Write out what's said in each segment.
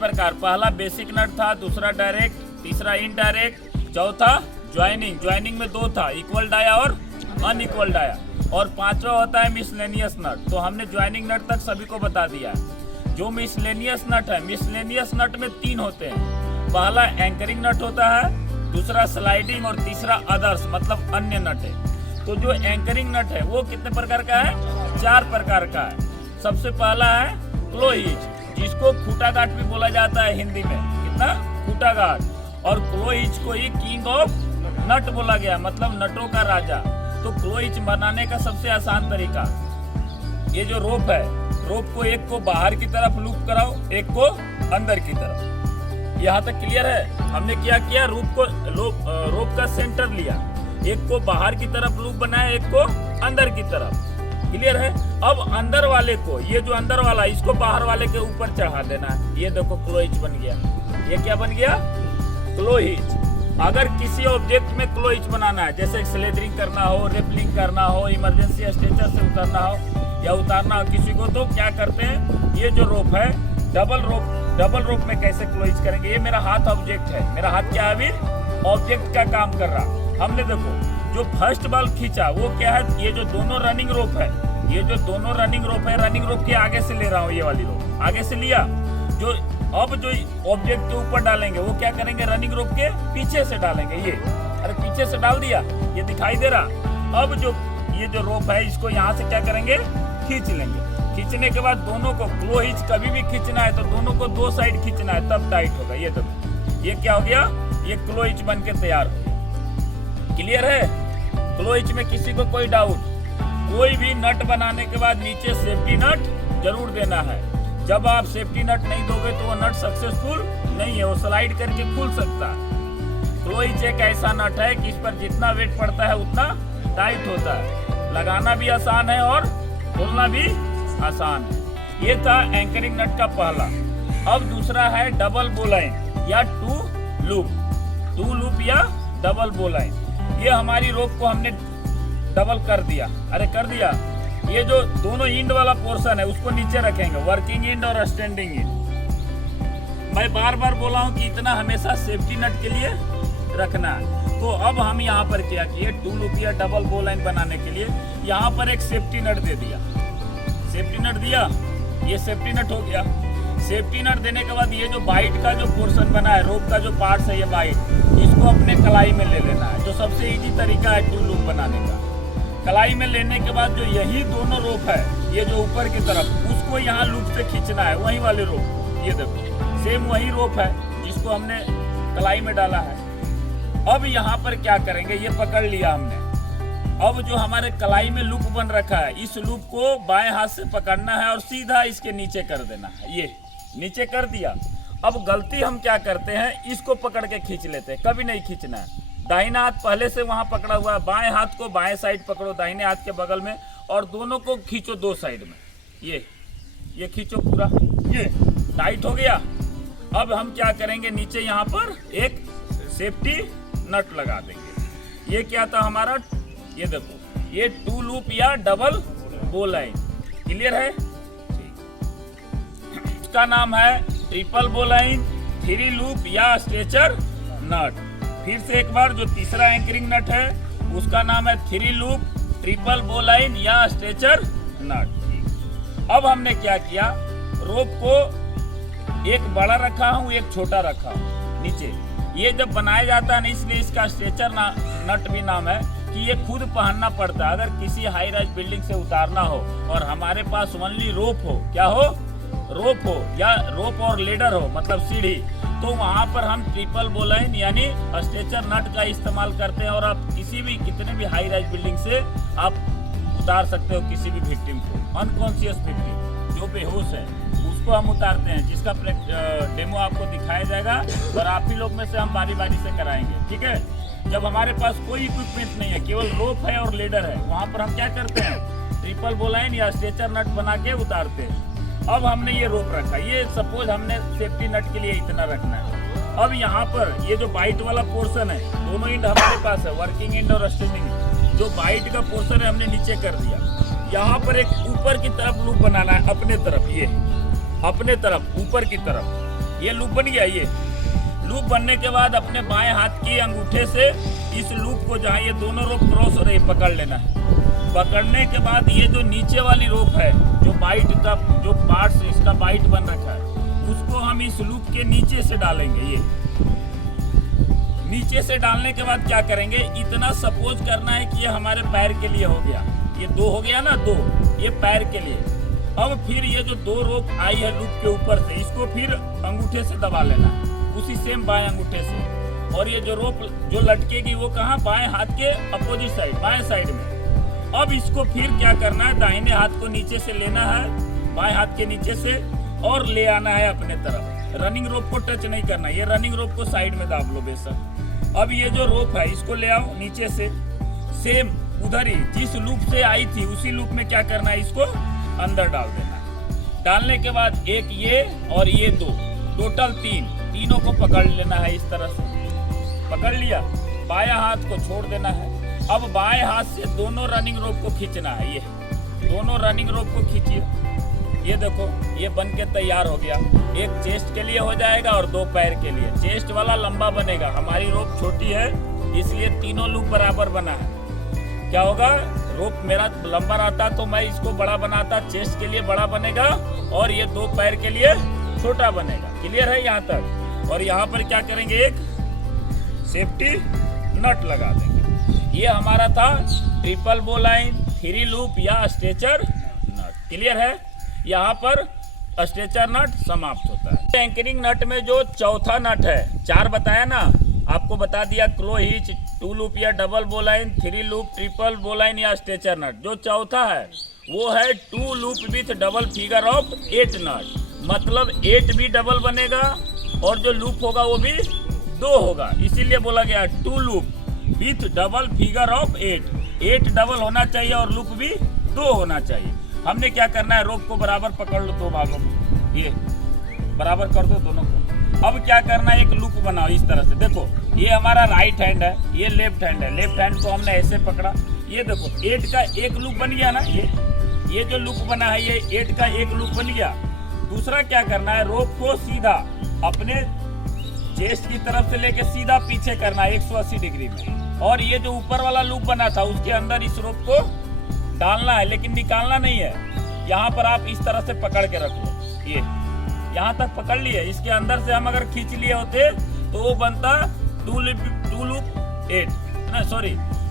प्रकार, पहला बेसिक नट था, दूसरा डायरेक्ट, तीसरा इनडायरेक्ट, चौथा ज्वाइनिंग, ज्वाइनिंग में दो था, इक्वल डाया और अनइक्वल डाया, और पांचवा होता है मिसलेनियस नट। तो हमने ज्वाइनिंग नट तक सभी को बता दिया है। जो मिसलेनियस नट है, मिसलेनियस नट में तीन होते हैं। पहला एंकरिंग नट होता है, दूसरा स्लाइडिंग और तीसरा अदर्स मतलब अन्य नट है। तो जो एंकरिंग नट है वो कितने प्रकार का है? 4 प्रकार का है। सबसे पहला है क्लो हिच, जिसको खूटा गाठ भी बोला जाता है हिंदी में। कितना? खूटा गाठ। और क्लो हिच को ही किंग ऑफ नट बोला गया, मतलब नटों का राजा। तो क्लो हिच बनाने का सबसे आसान तरीका, ये जो रोप है, रोप को एक को बाहर की तरफ लूप कराओ, एक को अंदर की तरफ। यहाँ तक क्लियर है? हमने क्या किया, रोप का सेंटर लिया, एक को बाहर की तरफ लूप बनाया, एक को अंदर की तरफ। क्लियर है? अब अंदर वाले को, ये जो अंदर वाला, इसको बाहर वाले के ऊपर चढ़ा देना है। ये देखो क्लो हिच बन गया। ये क्या बन गया? क्लो हिच। अगर किसी ऑब्जेक्ट में क्लो हिच बनाना है, जैसे स्लेदरिंग करना हो, रेपलिंग करना हो, इमरजेंसी स्ट्रेचर से उतरना हो या उतारना हो किसी को, तो क्या करते हैं, ये जो रोप है, डबल रोप में कैसे क्लो हिच करेंगे? ये मेरा हाथ ऑब्जेक्ट है, मेरा हाथ क्या है अभी? ऑब्जेक्ट का काम कर रहा। हमने देखो जो फर्स्ट बॉल खींचा वो क्या है, ये जो दोनों रनिंग रोप है, ये जो दोनों रनिंग रोप है, रनिंग रोप के आगे से ले रहा हूँ, ये वाली रोप आगे से लिया। जो अब जो ऑब्जेक्ट के ऊपर डालेंगे वो क्या करेंगे, रनिंग रोप के पीछे से डालेंगे। ये अरे पीछे से डाल दिया, ये दिखाई दे रहा। अब जो ये जो रोप है, इसको यहाँ से क्या करेंगे, खींच लेंगे। खींचने के बाद दोनों को क्लो हिच कभी भी खींचना है तो दोनों को दो साइड खींचना है, तब टाइट होगा। ये देखो, ये क्या हो गया, ये क्लो हिच बन के तैयार हो गया। क्लियर है? क्लो हिच में किसी को कोई डाउट? कोई भी नट बनाने के बाद नीचे सेफ्टी नट जरूर देना है। जब आप सेफ्टी नट नहीं दोगे तो वो नट सक्सेसफुल नहीं है, वो स्लाइड करके खुल सकता है। क्लो हिच एक ऐसा नट है कि इस पर जितना वेट पड़ता है उतना टाइट होता है, लगाना भी आसान है और खोलना भी आसान है। ये था एंकरिंग नट का पहला। अब दूसरा है डबल बोलाइन या टू लूप या डबल बोलाइन। ये हमारी रोप को हमने डबल कर दिया। अरे कर दिया। ये जो दोनों इंड वाला पोर्शन है उसको नीचे रखेंगे, वर्किंग इंड और स्टैंडिंग इंड। मैं बार बार बोला हूँ कि इतना हमेशा सेफ्टी नट के लिए रखना है। तो अब हम यहाँ पर क्या किए, टू लूप या डबल बोलाइन बनाने के लिए यहाँ पर एक सेफ्टी नट दे दिया। सेफ्टी नट दिया, ये सेफ्टी नट हो गया। सेफ्टी नट देने के बाद ये जो बाइट का जो पोर्शन बना है, रोप का जो पार्ट है, ये बाइट, इसको अपने कलाई में ले लेना है, जो सबसे इजी तरीका है टू लूप बनाने का। कलाई में लेने के बाद जो यही दोनों रोप है, ये जो ऊपर की तरफ, उसको यहाँ लूप से खींचना है, वही वाले रोप। ये देखो सेम वही रोप है जिसको हमने कलाई में डाला है। अब यहाँ पर क्या करेंगे, ये पकड़ लिया हमने। अब जो हमारे कलाई में लूप बन रखा है, इस लूप को बाएं हाथ से पकड़ना है और सीधा इसके नीचे कर देना है। ये नीचे कर दिया। अब गलती हम क्या करते हैं, इसको पकड़ के खींच लेते हैं, कभी नहीं खींचना है। दाहिना हाथ पहले से वहां पकड़ा हुआ है, बाएं हाथ को बाएं साइड पकड़ो, दाहिने हाथ के बगल में, और दोनों को खींचो दो साइड में। ये खींचो पूरा, ये टाइट हो गया। अब हम क्या करेंगे, नीचे यहाँ पर एक सेफ्टी नट लगा देंगे। ये क्या था हमारा, ये देखो, ये टू लूप या डबल बोलाइन। क्लियर है? इसका नाम है ट्रिपल बोलाइन, थ्री लूप या स्ट्रेचर नट। फिर से एक बार, जो तीसरा एंकरिंग नट है उसका नाम है थ्री लूप, ट्रिपल बोलाइन या स्ट्रेचर नट। अब हमने क्या किया, रोप को एक बड़ा रखा हूँ, एक छोटा रखा हूँ नीचे। ये जब बनाया जाता है ना, इसलिए इसका स्ट्रेचर नट भी नाम है कि ये खुद पहनना पड़ता है। अगर किसी हाई राइज बिल्डिंग से उतारना हो और हमारे पास ओनली रोप हो, क्या हो, रोप हो या रोप और लेडर हो, मतलब सीढ़ी, तो वहाँ पर हम ट्रिपल बोलाइन यानी स्ट्रेचर नट का इस्तेमाल करते हैं। और आप किसी भी, कितने भी हाई राइज बिल्डिंग से आप उतार सकते हो किसी भी विक्टिम को, अनकॉन्शियस विक्टिम जो बेहोश है उसको हम उतारते हैं, जिसका डेमो आपको दिखाया जाएगा और आप ही लोग में से हम बारी बारी से कराएंगे। ठीक है? जब हमारे पास कोई इक्विपमेंट नहीं है, केवल रोप है और लेडर है, वहाँ पर हम क्या करते हैं, ट्रिपल बोलाइन या स्ट्रेचर नट बना के उतारते हैं। अब हमने ये रोप रखा, ये सपोज हमने सेफ्टी नट के लिए इतना रखना है। अब यहाँ पर ये जो बाइट वाला पोर्शन है, दोनों इंड हमारे पास है, वर्किंग इंड और स्टैंडिंग इंड। जो बाइट का पोर्शन है हमने नीचे कर दिया। यहाँ पर एक ऊपर की तरफ लूप बनाना है, अपने तरफ, ये अपने तरफ ऊपर की तरफ। ये लूप बन गया। ये लूप बनने के बाद अपने बाएं हाथ की अंगूठे से इस लूप को जहाँ ये दोनों रोप क्रॉस हो रही पकड़ लेना है। पकड़ने के बाद ये जो नीचे वाली रोप है, जो बाइट का जो पार्ट्स इसका बाइट बन रखा है, उसको हम इस लूप के नीचे से डालेंगे। ये नीचे से डालने के बाद क्या करेंगे, इतना सपोज करना है कि ये हमारे पैर के लिए हो गया। ये 2 हो गया ना, 2 ये पैर के लिए। अब फिर ये जो 2 रोप आई है लूप के ऊपर से, इसको फिर अंगूठे से दबा लेना है, उसी सेम बाएं अंगूठे से। और ये जो रोप जो लटकेगी वो कहाँ, बाएं हाथ के अपोजिट साइड, बाएं साइड में। अब इसको फिर क्या करना है, दाहिने हाथ को नीचे से लेना है, बाएं हाथ के नीचे से, और ले आना है अपने तरफ। रनिंग रोप को टच नहीं करना, ये रनिंग रोप को साइड में दाब लो बेशक। अब ये जो रोप है इसको ले आओ नीचे से, सेम उधर ही जिस लूप से आई थी उसी लूप में क्या करना है, इसको अंदर डाल देना है। डालने के बाद एक ये और ये 2, टोटल 3, तीनों को पकड़ लेना है इस तरह से। पकड़ लिया, बायां हाथ को छोड़ देना है। अब बाएं हाथ से दोनों रनिंग रोप को खींचना है। ये दोनों रनिंग रोप को खींचिए। ये देखो ये बन के तैयार हो गया। एक चेस्ट के लिए हो जाएगा और 2 पैर के लिए। चेस्ट वाला लंबा बनेगा, हमारी रोप छोटी है इसलिए तीनों लूप बराबर बना है। क्या होगा, रोप मेरा लंबा रहता तो मैं इसको बड़ा बनाता, चेस्ट के लिए बड़ा बनेगा और ये 2 पैर के लिए छोटा बनेगा। क्लियर है यहाँ तक। और यहाँ पर क्या करेंगे, एक सेफ्टी नट लगा देंगे। ये हमारा था ट्रिपल बो लाइन, 3 लूप या स्ट्रेचर नट। क्लियर है। यहाँ पर स्ट्रेचर नट समाप्त होता है। एंकरिंग नट में जो चौथा नट है, 4 बताया ना आपको, बता दिया क्लो हिच, 2 लूप या डबल बो लाइन, 3 लूप, ट्रिपल बो लाइन या स्ट्रेचर नट। जो चौथा है वो है 2 loop with double figure of 8 नट। मतलब 8 भी डबल बनेगा और जो लूप होगा वो भी 2 होगा, इसीलिए बोला गया 2 loop with double figure of 8 double होना चाहिए और लूप भी 2 होना चाहिए। हमने क्या करना है, रोप को बराबर पकड़ लो 2 भागों में, ये बराबर कर दो दोनों को। अब क्या करना है, एक लूप बनाओ इस तरह से। देखो ये हमारा राइट हैंड है, ये लेफ्ट हैंड है। लेफ्ट हैंड को हमने ऐसे पकड़ा, ये देखो 8 का एक लूप बन गया ना। ये जो लूप बना है ये 8 का एक लूप बन गया। दूसरा क्या करना है, रोप को सीधा अपने चेस्ट की तरफ से लेके सीधा पीछे करना है 180 डिग्री में। और ये जो ऊपर वाला लूप बना था उसके अंदर इस रोप को डालना है, लेकिन निकालना नहीं है। यहाँ पर आप इस तरह से पकड़ के रख लो, ये यहाँ तक पकड़ लिए। इसके अंदर से हम अगर खींच लिए होते तो वो बनता 2 लूप 8 ना, सॉरी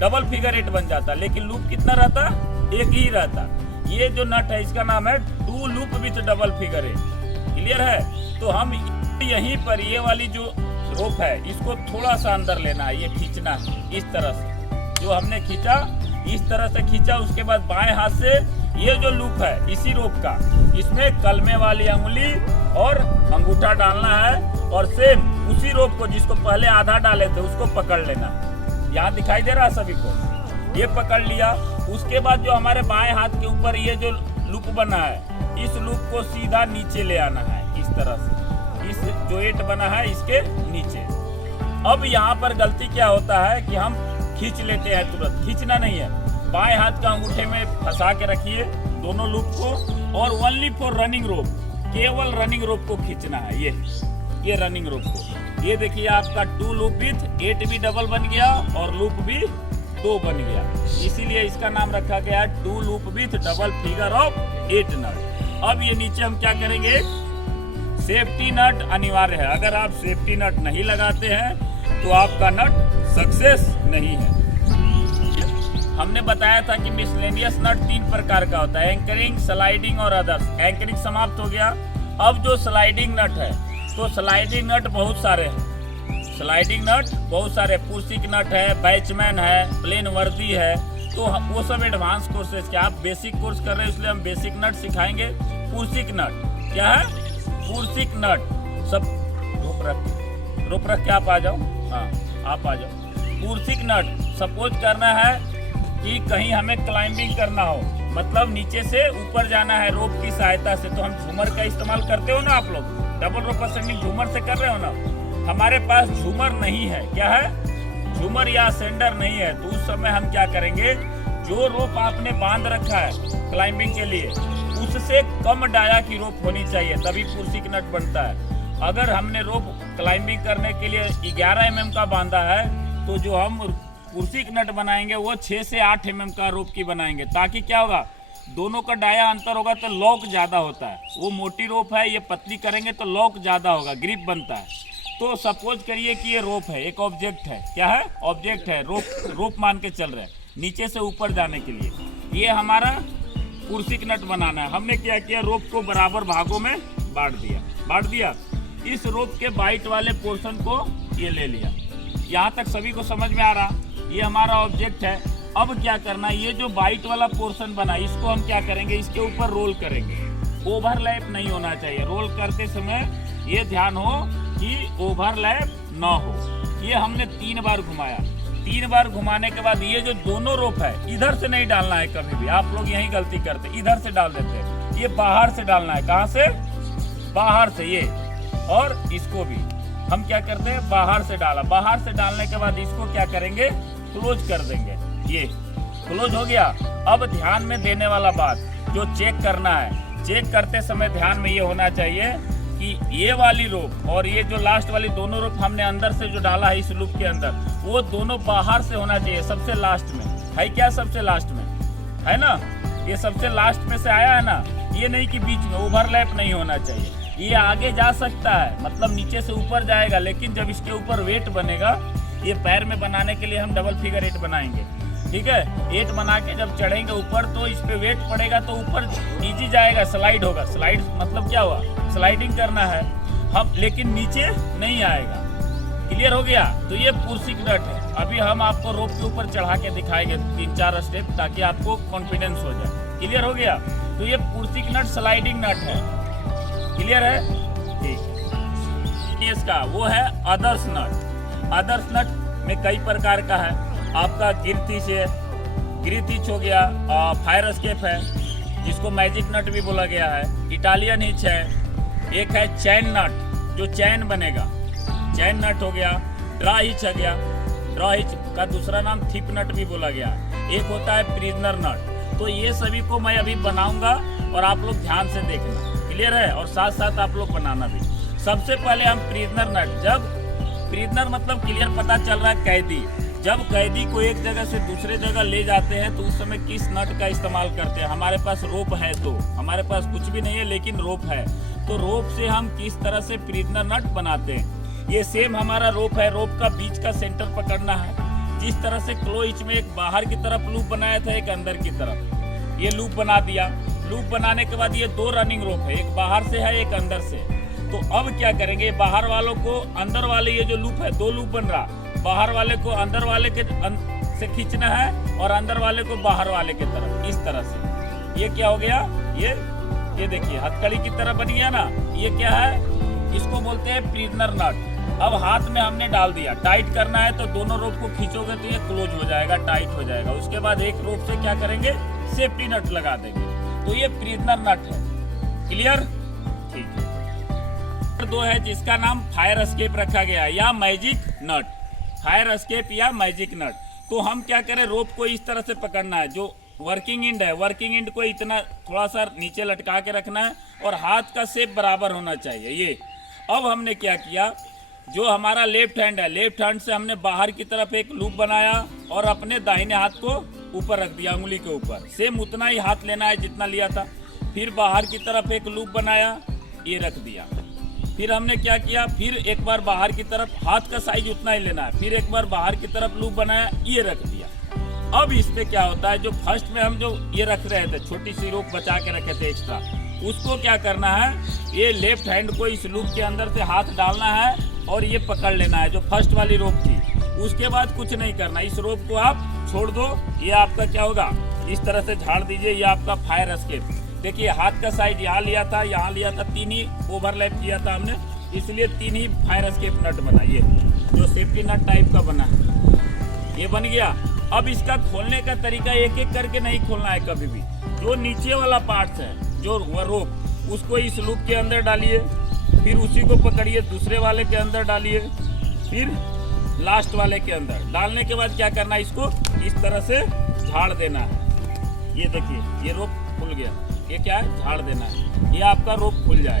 डबल फिगर 8 बन जाता। लेकिन लूप कितना रहता, एक ही रहता। ये जो नट है इसका नाम है 2 loop with double figure 8। Clear है। तो हम यहीं पर ये वाली जो रोप है इसको थोड़ा सा अंदर लेना है, ये खींचना है इस तरह से। जो हमने खींचा इस तरह से खींचा, उसके बाद बाएं हाथ से ये जो लूप है इसी रोप का, इसमें कलमे वाली अंगुली और अंगूठा डालना है और सेम उसी रोप को जिसको पहले आधा डाले थे उसको पकड़ लेना। यहाँ दिखाई दे रहा है सभी को, ये पकड़ लिया। उसके बाद जो हमारे बाएं हाथ के ऊपर ये जो लूप बना है, इस लूप को सीधा नीचे ले आना है इस तरह से, इस जो 8 बना है इसके नीचे। अब यहाँ पर गलती क्या होता है कि हम खींच लेते हैं, तुरंत खींचना नहीं है। बाएं हाथ का अंगूठे में फंसा के रखिए दोनों लूप को, और ओनली फॉर रनिंग रोप, केवल रनिंग रोप को खींचना है। ये रनिंग रोप को, ये देखिए आपका 2 लूप विथ 8 भी डबल बन गया और लूप भी 2 बन गया। इसीलिए इसका नाम रखा गया 2 loop with double figure of 8 नट। अब ये नीचे हम क्या करेंगे, सेफ्टी नट अनिवार्य है। अगर आप सेफ्टी नट नहीं लगाते हैं तो आपका नट सक्सेस नहीं है। हमने बताया था कि मिसलेनियस नट 3 प्रकार का होता है, एंकरिंग, स्लाइडिंग और अदर्स। एंकरिंग समाप्त हो गया। अब जो स्लाइडिंग नट है, तो स्लाइडिंग नट बहुत सारे हैं। स्लाइडिंग नट बहुत सारे, पुर्सिक नट है, बैचमैन है, प्लेन वर्दी है। तो वो सब एडवांस कोर्सेज के, आप बेसिक कोर्स कर रहे हैं इसलिए हम बेसिक नट सिखाएंगे। पुर्सिक नट क्या है, पुर्सिक नट सब रोप रख के आप आ जाओ, हाँ आप आ जाओ। पुर्सिक नट सपोज करना है कि कहीं हमें क्लाइंबिंग करना हो, मतलब नीचे से ऊपर जाना है रोप की सहायता से, तो हम झूमर का इस्तेमाल करते हो ना आप लोग, डबल रोप असेंडिंग झूमर से कर रहे हो ना। हमारे पास झूमर नहीं है, क्या है, झूमर या असेंडर नहीं है, तो उस समय हम क्या करेंगे, जो रोप आपने बांध रखा है क्लाइंबिंग के लिए उससे कम डाया की रोप होनी चाहिए, तभी पुर्सिक नट बनता है। अगर हमने रोप क्लाइंबिंग करने के लिए 11 mm का बांधा है, तो जो हम कुर्सी की नट बनाएंगे वो 6 से 8 mm का रोप की बनाएंगे, ताकि क्या होगा, दोनों का डाया अंतर होगा तो लॉक ज़्यादा होता है। वो मोटी रोप है, ये पतली करेंगे तो लॉक ज़्यादा होगा, ग्रिप बनता है। तो सपोज करिए कि ये रोप है, एक ऑब्जेक्ट है। क्या है? ऑब्जेक्ट है, रोप मान के चल रहे हैं नीचे से ऊपर जाने के लिए। ये हमारा कुर्सी की नट बनाना है। हमने क्या किया, रोप को बराबर भागों में बांट दिया। इस रोप के बाइट वाले पोर्शन को ये ले लिया। यहाँ तक सभी को समझ में आ रहा? ये हमारा ऑब्जेक्ट है। अब क्या करना है, ये जो बाइट वाला पोर्शन बना, इसको हम क्या करेंगे, इसके ऊपर रोल करेंगे। ओवरलैप नहीं होना चाहिए। रोल करते समय ये ध्यान हो कि ओवरलैप ना हो। ये हमने 3 बार घुमाया। 3 बार घुमाने के बाद ये जो दोनों रोप है, इधर से नहीं डालना है कभी भी। आप लोग यही गलती करते, इधर से डाल देते हैं। ये बाहर से डालना है। कहाँ से? बाहर से। ये और इसको भी हम क्या करते हैं, बाहर से डाला। बाहर से डालने के बाद इसको क्या करेंगे, क्लोज कर देंगे। ये क्लोज हो गया। अब ध्यान में देने वाला बात, जो चेक करना है, चेक करते समय ध्यान में ये होना चाहिए कि ये वाली रोप और ये जो लास्ट वाली दोनों रोप हमने अंदर से जो डाला है इस लूप के अंदर, वो दोनों बाहर से होना चाहिए, सबसे लास्ट में है। क्या सबसे लास्ट में है ना? ये सबसे लास्ट में से आया है ना, ये नहीं कि बीच में। ओवरलैप नहीं होना चाहिए। ये आगे जा सकता है, मतलब नीचे से ऊपर जाएगा, लेकिन जब इसके ऊपर वेट बनेगा, ये पैर में बनाने के लिए हम डबल फिगर 8 बनाएंगे, ठीक है। 8 बना के जब चढ़ेंगे ऊपर, तो इस पे वेट पड़ेगा तो ऊपर इजी जाएगा, स्लाइड होगा। स्लाइड मतलब क्या हुआ, स्लाइडिंग करना है हम, लेकिन नीचे नहीं आएगा। क्लियर हो गया? तो ये कुर्सी की नट है। अभी हम आपको रोप के ऊपर चढ़ा के दिखाएंगे 3-4 स्टेप, ताकि आपको कॉन्फिडेंस हो जाए। क्लियर हो गया? तो ये कुर्सी की नट स्लाइडिंग नट है। क्लियर है? ठीक। इसका वो है अदर्स नट। अदर्स नट में कई प्रकार का है। आपका गिरथिच हो गया, फायर एस्केप है, जिसको मैजिक नट भी बोला गया है। इटालियन हिच है। एक है चैन नट, जो चैन बनेगा, चैन नट हो गया। ड्रा हिच हो गया। ड्रा हिच का दूसरा नाम थिप नट भी बोला गया। एक होता है प्रिजनर नट। तो ये सभी को मैं अभी बनाऊंगा और आप लोग ध्यान से देखना। क्लियर है? और साथ साथ आप लोग बनाना भी। सबसे पहले हम प्रिजनर नट, जब प्रिजनर मतलब क्लियर पता चल रहा है कैदी, जब कैदी को एक जगह से दूसरे जगह ले जाते हैं तो उस समय किस नट का इस्तेमाल करते हैं। हमारे पास रोप है, तो हमारे पास कुछ भी नहीं है लेकिन रोप है, तो रोप से हम किस तरह से प्रिजनर नट बनाते हैं। ये सेम हमारा रोप है। रोप का बीच का सेंटर पकड़ना है। जिस तरह से क्लोइच में एक बाहर की तरफ लूप बनाया था, एक अंदर की तरफ, ये लूप बना दिया। लूप बनाने के बाद ये 2 रनिंग रोप है, एक बाहर से है, एक अंदर से। तो अब क्या करेंगे, बाहर वालों को अंदर वाले, ये जो लूप है 2 लूप बन रहा, बाहर वाले को अंदर वाले के से खींचना है और अंदर वाले को बाहर वाले की तरफ, इस तरह से। ये क्या हो गया, ये देखिए हथकड़ी की तरह बन गया ना। ये क्या है, इसको बोलते हैं प्रिजनर नट। अब हाथ में हमने डाल दिया। टाइट करना है तो दोनों रोप को खींचोगे तो ये क्लोज हो जाएगा, टाइट हो जाएगा। उसके बाद एक रोप से क्या करेंगे, सेफ्टी नट लगा देंगे। तो ये प्रिजनर नट है। क्लियर? ठीक है। 2 है जिसका नाम फायर एस्केप रखा गया है, या मैजिक नट। फायर एस्केप या मैजिक नट। तो हम क्या करें, रोप को इस तरह से पकड़ना है। जो वर्किंग एंड है, वर्किंग एंड को इतना थोड़ा सा नीचे लटका के रखना है और हाथ का शेप बराबर होना चाहिए। ये अब हमने क्या किया, जो हमारा लेफ्ट हैंड है, लेफ्ट हैंड से हमने बाहर की तरफ एक लूप बनाया और अपने दाहिने हाथ को ऊपर रख दिया, उंगली के ऊपर। सेम उतना ही हाथ लेना है जितना लिया था। फिर बाहर की तरफ एक लूप बनाया, ये रख दिया। फिर हमने क्या किया, फिर एक बार बाहर की तरफ, हाथ का साइज उतना ही लेना है। फिर एक बार बाहर की तरफ लूप बनाया, ये रख दिया। अब इस पे क्या होता है, जो फर्स्ट में हम जो ये रख रहे थे, छोटी सी रोप बचा के रखे थे एक्स्ट्रा, उसको क्या करना है, ये लेफ्ट हैंड को इस लूप के अंदर से हाथ डालना है और ये पकड़ लेना है, जो फर्स्ट वाली रोप थी। उसके बाद कुछ नहीं करना, इस रोप को आप छोड़ दो। ये आपका क्या होगा, इस तरह से झाड़ दीजिए। ये आपका फायर एस्केप। देखिए हाथ का साइज यहाँ लिया था, यहाँ लिया था, 3 ही ओवरलैप किया था हमने, इसलिए 3 ही फायर एस्केप नट बना। ये जो सेफ्टी नट टाइप का बना है, ये बन गया। अब इसका खोलने का तरीका एक एक करके नहीं खोलना है कभी भी। जो नीचे वाला पार्ट है, जो रोप, उसको इस लूप के अंदर डालिए, फिर उसी को पकड़िए, दूसरे वाले के अंदर डालिए, फिर लास्ट वाले के अंदर डालने के बाद क्या करना है, इसको इस तरह से झाड़ देना है। ये देखिए ये रोप खुल गया। ये क्या है, झाड़ देना है। ये आपका रोप खुल जाएगा।